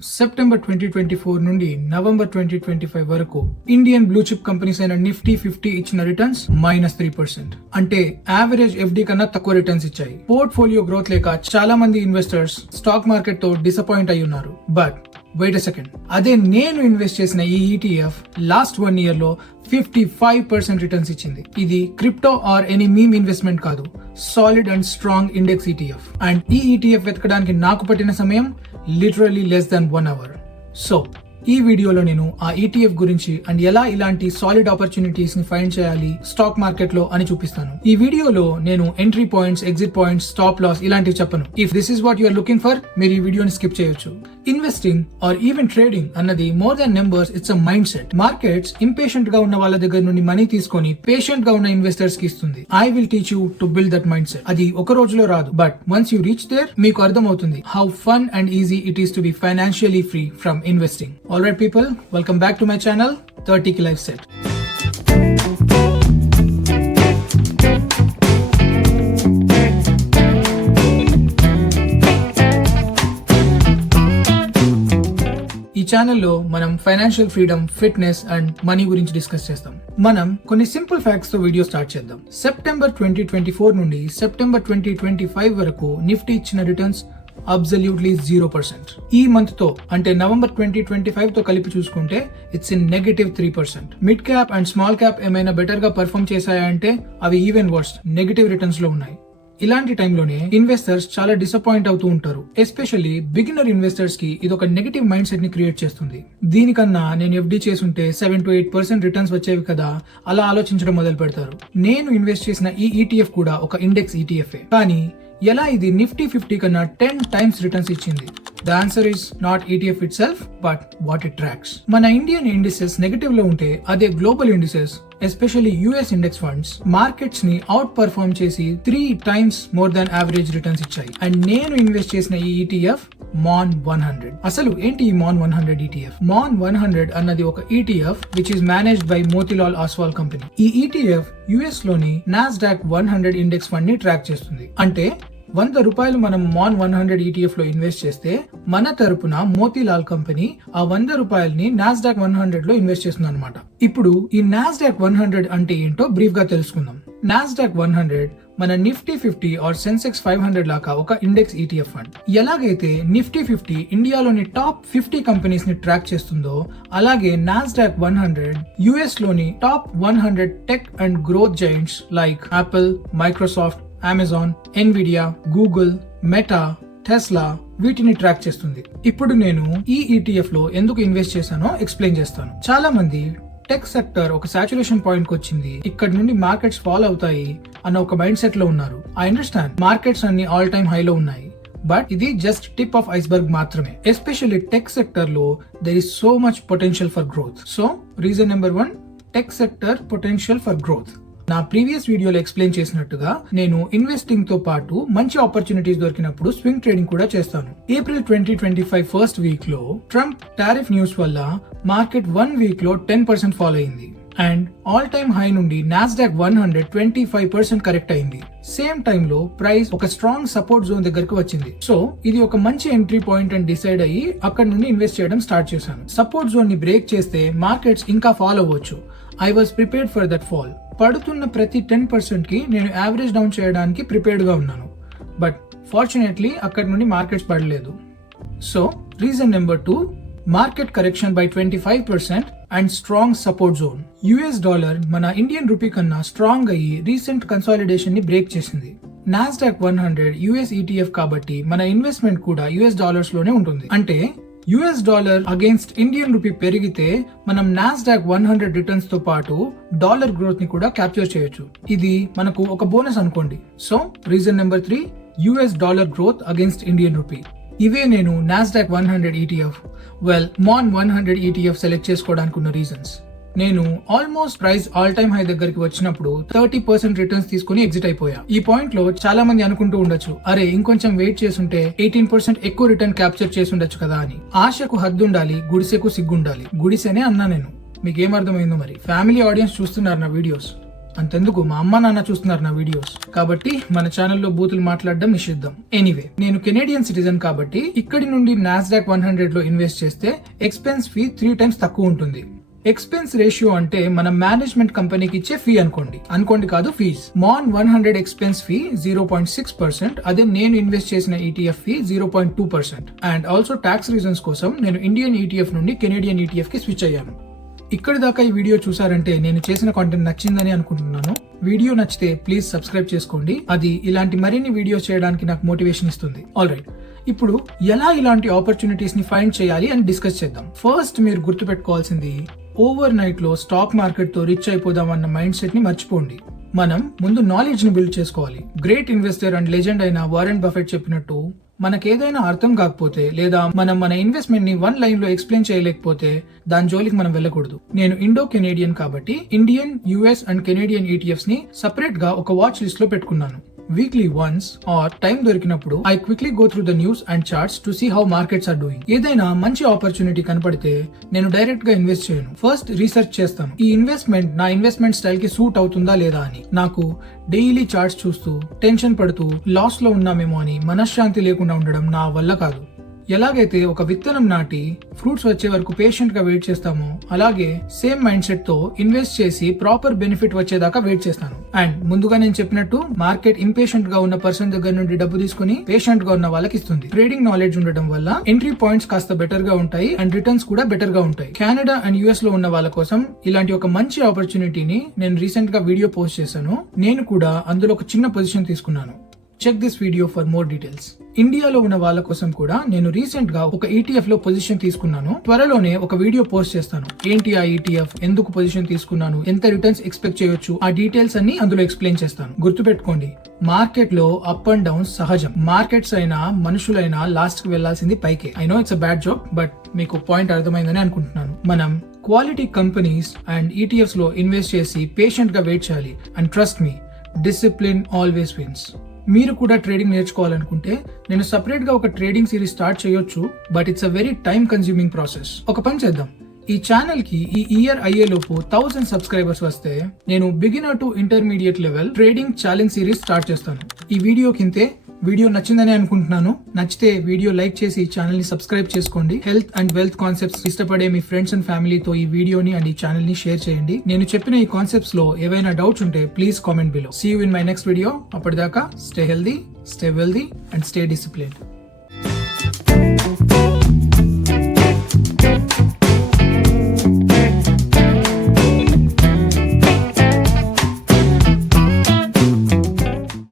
September 2024 నుండి November 2025 వరకు Indian blue chip companies అయిన నిఫ్టీ 50 ఇచ్చిన రిటర్న్స్ -3%. అంటే యావరేజ్ ఎఫ్డి కన్నా తక్కువ రిటర్న్స్ ఇచ్చాయి. పోర్ట్ఫోలియో గ్రోత్ లేక చాలా మంది ఇన్వెస్టర్స్ స్టాక్ మార్కెట్ తో డిసప్పాయింట్ అయి ఉన్నారు. బట్ వెయిట్ అ సెకండ్, అదే నేను ఇన్వెస్ట్ చేసిన ఈ ఈటీఎఫ్ లాస్ట్ 1 year లో 55% రిటర్న్స్ ఇచ్చింది. ఇది crypto or any meme investment కాదు, solid and strong index ETF. And ఈ ఈటీఎఫ్ వెతకడానికి నాకు పట్టిన సమయం literally less than 1 hour. So ఈ వీడియోలో నేను ఆ ఈటీఎఫ్ గురించి అండ్ ఎలా ఇలాంటి సాలిడ్ ఆపర్చునిటీస్ ని ఫైండ్ చేయాలి స్టాక్ మార్కెట్ లో అని చూపిస్తాను. ఈ వీడియోలో నేను entry points, exit points, stop loss ఇలాంటివి చెప్పను. If this is what you are looking for, మీరు ఈ వీడియోని స్కిప్ చేయొచ్చు. ఇన్వెస్టింగ్ ఆర్ ఈవెన్ ట్రేడింగ్ అన్నది more than numbers, it's a mind set. Markets impatient గా ఉన్న వాళ్ళ దగ్గర నుండి మనీ తీసుకొని పేషెంట్ గా ఉన్న ఇన్వెస్టర్స్ కి ఇస్తుంది. I will teach you to build that mindset. అది ఒక రోజులో రాదు, but once you reach there మీకు అర్థమవుతుంది how fun and easy it is to be financially free from investing. Alright people, welcome back to my channel 30K Life Set. ఈ ఛానల్లో మనం financial freedom, fitness and money గురించి discuss చేస్తాం. మనం కొన్ని simple facts తో వీడియో స్టార్ట్ చేద్దాం. September 2024 నుండి సెప్టెంబర్ 2025 వరకు నిఫ్టీ ఇచ్చిన రిటర్న్స్ అబ్సల్యూట్లీ 0%. ఈ మంత్ తో అంటే నవంబర్ 2025 తో కలిపి చూసుకుంటే it's in -3%. Mid cap and small cap ఏమైనా బెటర్ గా పర్ఫార్మ్ చేశాయా అంటే అవి ఈవెన్ వర్స్ట్, నెగటివ్ రిటర్న్స్ లో ఉన్నాయి. ఇలాంటి టైంలోనే ఇన్వెస్టర్స్ చాలా డిసప్పాయింట్ అవుతూ ఉంటారు. ఎస్పెషల్లీ బిగినర్ ఇన్వెస్టర్స్ కి ఇది ఒక నెగటివ్ మైండ్ సెట్ ని క్రియేట్ చేస్తుంది. దీనికన్నా నేను ఎఫ్డి చేసుంటే 7 to 8% రిటర్న్స్ వచ్చేవి కదా, అలా ఆలోచించడం మొదలు పెడతారు. నేను ఇన్వెస్ట్ చేసిన ఈ ఈటీఎఫ్ కూడా ఒక ఇండెక్స్ ఈటీఎఫ్, కానీ ఎలా ఇది నిఫ్టీ 50 కన్నా 10 times రిటర్న్స్ ఇచ్చింది? The answer is not ETF it self, but what it tracks. మన ఇండియన్ ఇండిసెస్ నెగటివ్ లో ఉంటే అదే global indices, especially US index funds markets ని అవుట్ పర్ఫార్మ్ చేసి 3 times more than average returns ఇచ్చాయి. And నేను invest చేసిన ఈ ఈటీఎఫ్ MON 100. అసలు ఏంటి ఈ MON 100 ఈటీఎఫ్? MON 100 అన్నది ఒక ETF which is managed by Motilal Oswal company. ఈ ఈటీఎఫ్ యుఎస్ లోని నాస్డాక్ 100 ఇండెక్స్ ఫండ్ ని ట్రాక్ చేస్తుంది. అంటే ₹100 మనం MON 100 ఈటీఎఫ్ లో ఇన్వెస్ట్ చేస్తే మన తరపున మోతిలాల్ కంపెనీ ఆ ₹100 నాస్డాక్ 100 లో ఇన్వెస్ట్ చేస్తుంది అనమాట. ఇప్పుడు ఈ నాస్డాక్ 100 అంటే ఏంటో బ్రీఫ్ గా తెలుసుకుందాం. నాస్డాక్ 100 మన నిఫ్టీ 50 ఆర్ సెన్సెక్స్ 500 లాగా ఒక ఇండెక్స్ ఈటీఎఫ్ ఫండ్. ఎలాగైతే నిఫ్టీ 50 ఇండియాలోని టాప్ 50 కంపెనీస్ ని ట్రాక్ చేస్తుందో, అలాగే నాస్డాక్ 100 యుఎస్ లోని top 100 tech and growth Giants like Apple, Microsoft, Amazon, Nvidia, Google, meta, Tesla వీటిని ట్రాక్ చేస్తుంది. ఇప్పుడు నేను ఈ ఈటీఎఫ్ లో ఎందుకు ఇన్వెస్ట్ చేశానో ఎక్స్ప్లెయిన్ చేస్తాను. చాలా మంది టెక్ సెక్టర్ ఒక సాచురేషన్ పాయింట్ కి వచ్చింది, ఇక్కడ నుండి మార్కెట్స్ ఫాల్ అవుతాయి అన్న ఒక మైండ్ సెట్ లో ఉన్నారు. ఐ అండర్స్టాండ్, మార్కెట్స్ అన్ని ఆల్ టైమ్ హై లో ఉన్నాయి, బట్ ఇది జస్ట్ టిప్ ఆఫ్ ఐస్బర్గ్ మాత్రమే. ఎస్పెషల్లీ టెక్ సెక్టర్ లో there is so much potential for growth. So reason number 1, tech sector potential for growth. నా previous వీడియోలో ఎక్స్ప్లెయిన్ చేసినట్టుగా నేను ఇన్వెస్టింగ్ తో పాటు మంచి ఆపర్చునిటీస్ దొరికినప్పుడు స్వింగ్ ట్రేడింగ్ కూడా చేస్తాను. ఏప్రిల్ 2025 ఫస్ట్ వీక్ లో ట్రంప్ టారిఫ్ న్యూస్ వల్ల మార్కెట్ 1 week లో 10% ఫాల్ అయింది. అండ్ ఆల్ టైమ్ హై నుండి నాస్డాక్ 100 25% కరెక్ట్ అయింది. సేమ్ టైమ్ లో ప్రైస్ ఒక స్ట్రాంగ్ సపోర్ట్ జోన్ దగ్గరకు వచ్చింది. సో ఇది ఒక మంచి ఎంట్రీ పాయింట్ అని డిసైడ్ అయ్యి అక్కడ నుండి ఇన్వెస్ట్ చేయడం స్టార్ట్ చేశాను. సపోర్ట్ జోన్ ని బ్రేక్ చేస్తే మార్కెట్స్ ఇంకా ఫాల్ అవ్వచ్చు. I was prepared for that fall. పడుతున్న ప్రతి 10% కి నేను యావరేజ్ డౌన్ చేయడానికి ప్రిపేర్డ్ గా ఉన్నాను. బట్ ఫార్చునేట్లీ అక్కడ నుండి మార్కెట్స్ పడలేదు. So reason number 2, market correction by 25% and strong support zone. US dollar మన ఇండియన్ రూపీ కన్నా స్ట్రాంగ్ అయ్యి రీసెంట్ కన్సాలిడేషన్ ని బ్రేక్ చేసింది. నాస్డాక్ 100 యుఎస్ ఈటీఎఫ్ కాబట్టి మన ఇన్వెస్ట్మెంట్ కూడా యుఎస్ డాలర్స్ లోనే ఉంటుంది. అంటే US dollar against Indian rupee పెరిగితే మనం నాస్డాక్ 100 రిటర్న్స్ తో పాటు డాలర్ గ్రోత్ ని కూడా క్యాప్చర్ చేయొచ్చు. ఇది మనకు ఒక బోనస్ అనుకోండి. So reason number 3, US dollar growth against Indian rupee. ఇవే నేను Nasdaq 100 ETF, MON 100 ETF select చేసుకోవడానికి ఉన్న రీజన్స్. నేను almost price all time high దగ్గరికి వచ్చినప్పుడు 30% రిటర్న్స్ తీసుకుని ఎగ్జిట్ అయిపోయా. ఈ పాయింట్ లో చాలా మంది అనుకుంటూ ఉండొచ్చు, అరే ఇంకొంచెం వెయిట్ చేసుంటే 18% ఎక్కువ రిటర్న్ క్యాప్చర్ చేసి ఉండొచ్చు కదా అని. ఆశకు హద్దుండాలి, గుడిసెకు సిగ్గుండాలి. గుడిసెనే అన్నా నేను. మీకేం అర్థమైందో మరి? ఫ్యామిలీ ఆడియన్స్ చూస్తున్నారు నా వీడియోస్. అంతెందుకు మా అమ్మ నాన్న చూస్తున్నారు నా వీడియోస్, కాబట్టి మన ఛానల్లో బూతులు మాట్లాడడం నిషిద్ధం. ఎనీవే, నేను కెనేడియన్ సిటిజన్ కాబట్టి ఇక్కడి నుండి నాస్డాక్ 100 లో ఇన్వెస్ట్ చేస్తే ఎక్స్పెన్స్ ఫీ 3 times తక్కువ ఉంటుంది. ఎక్స్పెన్స్ రేషియో అంటే మన మేనేజ్మెంట్ కంపెనీకి ఇచ్చే ఫీ అనుకోండి కాదు, ఫీజ్. మాన్ 100 ఎక్స్పెన్స్ ఫీ 0.6%, అదే నేను ఇన్వెస్ట్ చేసిన ETF fee 0.2%. And also tax reasons కోసం నేను ఇండియన్ ETF నుండి కెనేడియన్ ETF కి స్విచ్ అయ్యాను. ఇక్కడి దాకా ఈ వీడియో చూసారంటే నేను చేసిన కాంటెంట్ నచ్చిందని అనుకుంటున్నాను. వీడియో నచ్చితే ప్లీజ్ సబ్స్క్రైబ్ చేసుకోండి, అది ఇలాంటి మరిన్ని వీడియోస్ చేయడానికి నాకు మోటివేషన్ ఇస్తుంది. ఆల్ రైట్, ఇప్పుడు ఎలా ఇలాంటి ఆపర్చునిటీస్ ని ఫైండ్ చేయాలి అని డిస్కస్ చేద్దాం. ఫస్ట్ మీరు గుర్తుపెట్టుకోవాల్సింది, ఓవర్ నైట్ లో స్టాక్ మార్కెట్ తో రిచ్ అయిపోదాం అన్న మైండ్ సెట్ ని మర్చిపోండి. మనం ముందు నాలెడ్జ్ ని బిల్డ్ చేసుకోవాలి. గ్రేట్ ఇన్వెస్టర్ అండ్ లెజెండ్ అయిన వారెన్ బఫెట్ చెప్పినట్టు, మనకేదైనా అర్థం కాకపోతే లేదా మనం మన ఇన్వెస్ట్మెంట్ ని 1 line లో ఎక్స్ప్లెయిన్ చేయలేకపోతే దాని జోలికి మనం వెళ్ళకూడదు. నేను ఇండో కెనేడియన్ కాబట్టి Indian, US and Canadian ETFs ని సెపరేట్ గా ఒక వాచ్ లిస్ట్ లో పెట్టుకున్నాను. వీక్లీ వన్స్ ఆర్ టైం దొరికినప్పుడు I quickly go through the news and charts to see how markets are doing. ఏదైనా మంచి ఆపర్చునిటీ కనపడితే నేను డైరెక్ట్ గా ఇన్వెస్ట్ చేయను. ఫస్ట్ రీసెర్చ్ చేస్తాను, ఈ ఇన్వెస్ట్మెంట్ నా ఇన్వెస్ట్మెంట్ స్టైల్ కి సూట్ అవుతుందా లేదా అని. నాకు డైలీ చార్ట్స్ చూస్తూ టెన్షన్ పడుతూ లాస్ లో ఉన్నామేమో అని మనశ్శాంతి లేకుండా ఉండడం నా వల్ల కాదు. ఎలాగైతే ఒక విత్తనం నాటి ఫ్రూట్స్ వచ్చే వరకు పేషెంట్ గా వెయిట్ చేస్తామో, అలాగే సేమ్ మైండ్ సెట్ తో ఇన్వెస్ట్ చేసి ప్రాపర్ బెనిఫిట్ వచ్చేదాకా వెయిట్ చేస్తాను. అండ్ ముందుగా నేను చెప్పినట్టు మార్కెట్ ఇంపేషెంట్ గా ఉన్న పర్సన్ దగ్గర నుండి డబ్బు తీసుకుని పేషెంట్ గా ఉన్న వాళ్ళకి ఇస్తుంది. ట్రేడింగ్ నాలెడ్జ్ ఉండడం వల్ల ఎంట్రీ పాయింట్స్ కాస్త బెటర్ గా ఉంటాయి అండ్ రిటర్న్స్ కూడా బెటర్ గా ఉంటాయి. కెనడా అండ్ US లో ఉన్న వాళ్ళ కోసం ఇలాంటి ఒక మంచి ఆపర్చునిటీని నేను రీసెంట్ గా వీడియో పోస్ట్ చేశాను. నేను కూడా అందులో ఒక చిన్న పొజిషన్ తీసుకున్నాను. Check this video for more details. ఇండియాలో ఉన్న వాళ్ళ కోసం కూడా నేను రీసెంట్ గా ఒక ETF లో పొజిషన్ తీసుకున్నాను. త్వరలోనే ఒక వీడియో పోస్ట్ చేస్తాను. ఏంటి ఆ ETF, ఎందుకు పొజిషన్ తీసుకున్నాను, ఎంత రిటర్న్స్ ఎక్స్పెక్ట్ చేయొచ్చు, ఆ డీటెయిల్స్ అన్ని అందులో ఎక్స్ప్లెయిన్ చేస్తాను. గుర్తుపెట్టుకోండి, మార్కెట్ లో అప్ అండ్ డౌన్స్ సహజం. మార్కెట్స్ అయినా మనుషులైనా లాస్ట్ కి వెళ్లాల్సింది పైకే. I know it's a bad job, but మీకు పాయింట్ అర్థమైందని అనుకుంటున్నాను. మనం క్వాలిటీ కంపెనీస్ అండ్ ETFs లో ఇన్వెస్ట్ చేసి పేషెంట్ గా వెయిట్ చేయాలి. And trust me, discipline always wins. మీరు కూడా ట్రేడింగ్ నేర్చుకోవాలనుకుంటే నేను సెపరేట్ గా ఒక ట్రేడింగ్ సిరీస్ స్టార్ట్ చేయొచ్చు, but it's a very time consuming process. ఒక పని చేద్దాం, ఈ ఛానల్ కి ఈ ఇయర్ అయ్యేలోపు 1000 సబ్స్క్రైబర్స్ వస్తే నేను beginner to intermediate level trading challenge series start చేస్తాను. ఈ వీడియో కింతే. వీడియో నచ్చిందని అనుకుంటున్నాను. నచ్చితే వీడియో లైక్ చేసి ఈ ఛానల్ ని సబ్స్క్రైబ్ చేసుకోండి. హెల్త్ అండ్ వెల్త్ కాన్సెప్ట్స్ ఇష్టపడే మీ ఫ్రెండ్స్ అండ్ ఫ్యామిలీతో ఈ వీడియోని అండ్ ఈ ఛానల్ ని షేర్ చేయండి. నేను చెప్పిన ఈ కాన్సెప్ట్స్ లో ఏవైనా డౌట్స్ ఉంటే please comment below. See you in my next video. అప్పటిదాకా stay healthy, stay wealthy and stay disciplined.